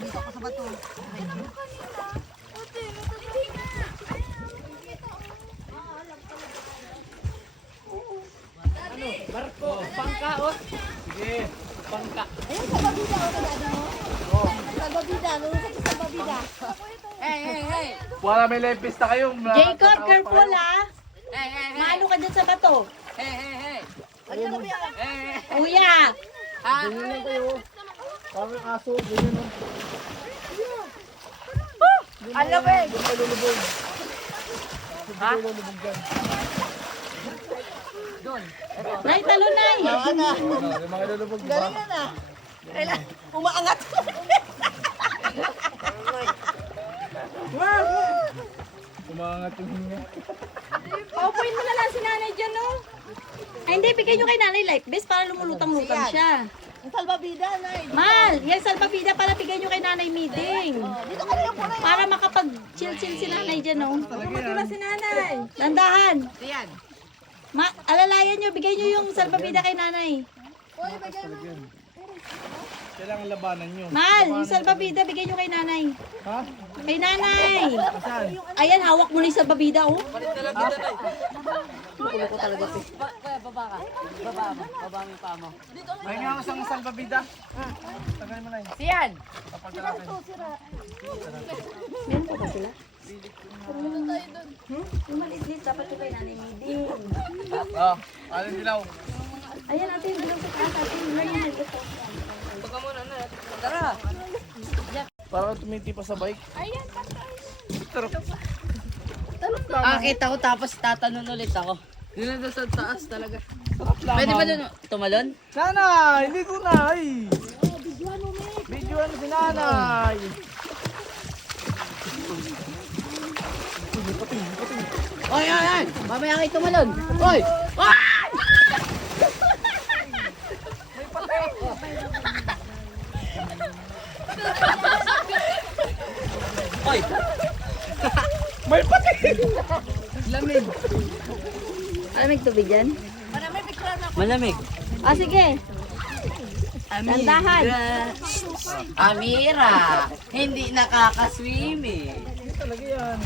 dito ako sa bato. Barko, pangka oh. Sige, pangka. Ayun, sa babida ako na mo. Oh. Sa babida, lulunod sa babida. Hey. Wala may lepista kayo. Jacob, careful ah. Maano ka dyan sa bato. Hey. Kuya. Ganyan lang kayo. Parang aso, ganyan lang. Alam eh. Doon kayo lulubog. Ha? Lulubog dyan. Doon. Nay, talo nay. Ano? Yung mga lulubog, diba? Galing na. Kailan? Umaangat. Umangat yung hinga. Paupuin mo na lang si nanay dyan, no? Ay, hindi. Bigay nyo kay nanay life vest para lumulutang-lutang siya. Ang salbabida, Nay. Mal, yan salbabida para bigay nyo kay nanay meeting. Dito ka na po na. Para makapag-chill-chill si nanay dyan, no? Matula si nanay. Dandahan. Yan. Alalayan nyo, bigay nyo yung salbabida kay nanay. Kailangan labanan nyo. Mal, yung salbabida, bigay nyo kay nanay. Ha? Kay nanay. Saan? Ayan, hawak mo na yung salbabida, oh. Palit na lang kita na. Kulo ko talaga, te. Kuya, baba ka. Baba mo. Baba mo yung paa mo. May nga ako sa salbabida. Tagay mo na yun. Siyan. Kapag natin. Meron pa ba sila? Yung maliit-liit, dapat yung kay nanay meeting. Oh, alin dilaw. Ayan, natin, bilang sa taas, atin. Ayan, Baka muna na. Tara. Parang tumiti pa sa bike. Kita ko tapos tatanon ulit ako. Yun na sa taas talaga. Pwede ba doon tumalon? Nanay! Hindi ko na! Ay! Videoan si nanay! Oy! Mamaya kayo tumalon! Oy! Ay! Oy! May pati! Lamig! Malamig tubig yan? Malamig. Ah, sige. Dandahan. Amira! Hindi nakakaswimming. Talaga yan.